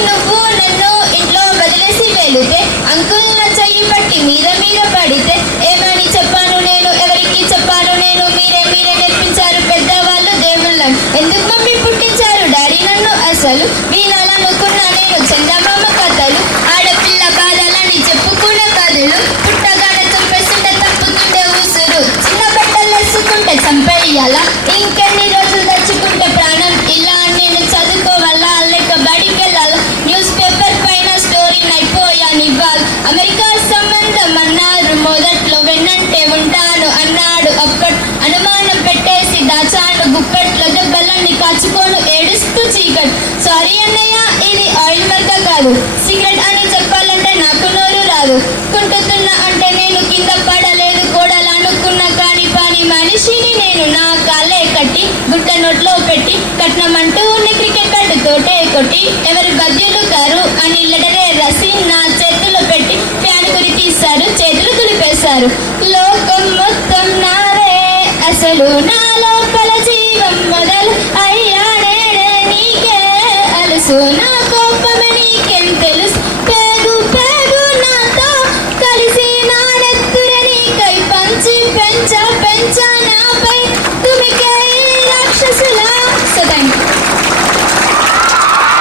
నువ్వు నన్ను ఇంట్లో అంకుల్ నా చెయ్యి పట్టి మీద మీద పడితే ఏమని చెప్పాను నేను? ఎవరికి చెప్పాను నేను? మీరే మీరే నేర్పించారు పెద్దవాళ్ళు దేవుళ్ళం. ఎందుకు మమ్మీ పుట్టించారు? డాడీ నన్ను అసలు వినాలనుకున్నా నేను చందమామ కథలు ఆడపిల్ల బాధలని చెప్పుకున్న కథలు పుట్టగానే చంపేస్తుంటే తప్పుతుంటే ఉసురు చిన్న బట్టలు వేసుకుంటే చంపేయాలా? ఇంకెన్ని అమెరికా సంబంధం అన్నారు మొదట్లో వెన్నంటే ఉంటాను అన్నాడు అప్పట్. అనుమానం పెట్టేసి దాచాను. గుప్పెట్లో దెబ్బలన్నీ కాచుకోను ఏడుస్తూ చీకట్. సారీ అన్నయ్య ఇది ఆయిల్ మర్క కాదు. సిగరెట్ అని చెప్పాలంటే నాకు నోరు రాదు. కుంటుతున్నా అంటే నేను కింద పడలేదు కూడా అనుకున్నా కానీ పని మనిషిని నేను నా కాలే కట్టి గుట్ట నోట్లో పెట్టి కట్నమంటూ ఉన్న క్రికెట్ తోటే కొట్టి ఎవరు దులిపేశారు లోకం మొత్తం నాదే అసలు నా లోపల జీవం మొదలు అయ్యాడే నీకే. అలసు నా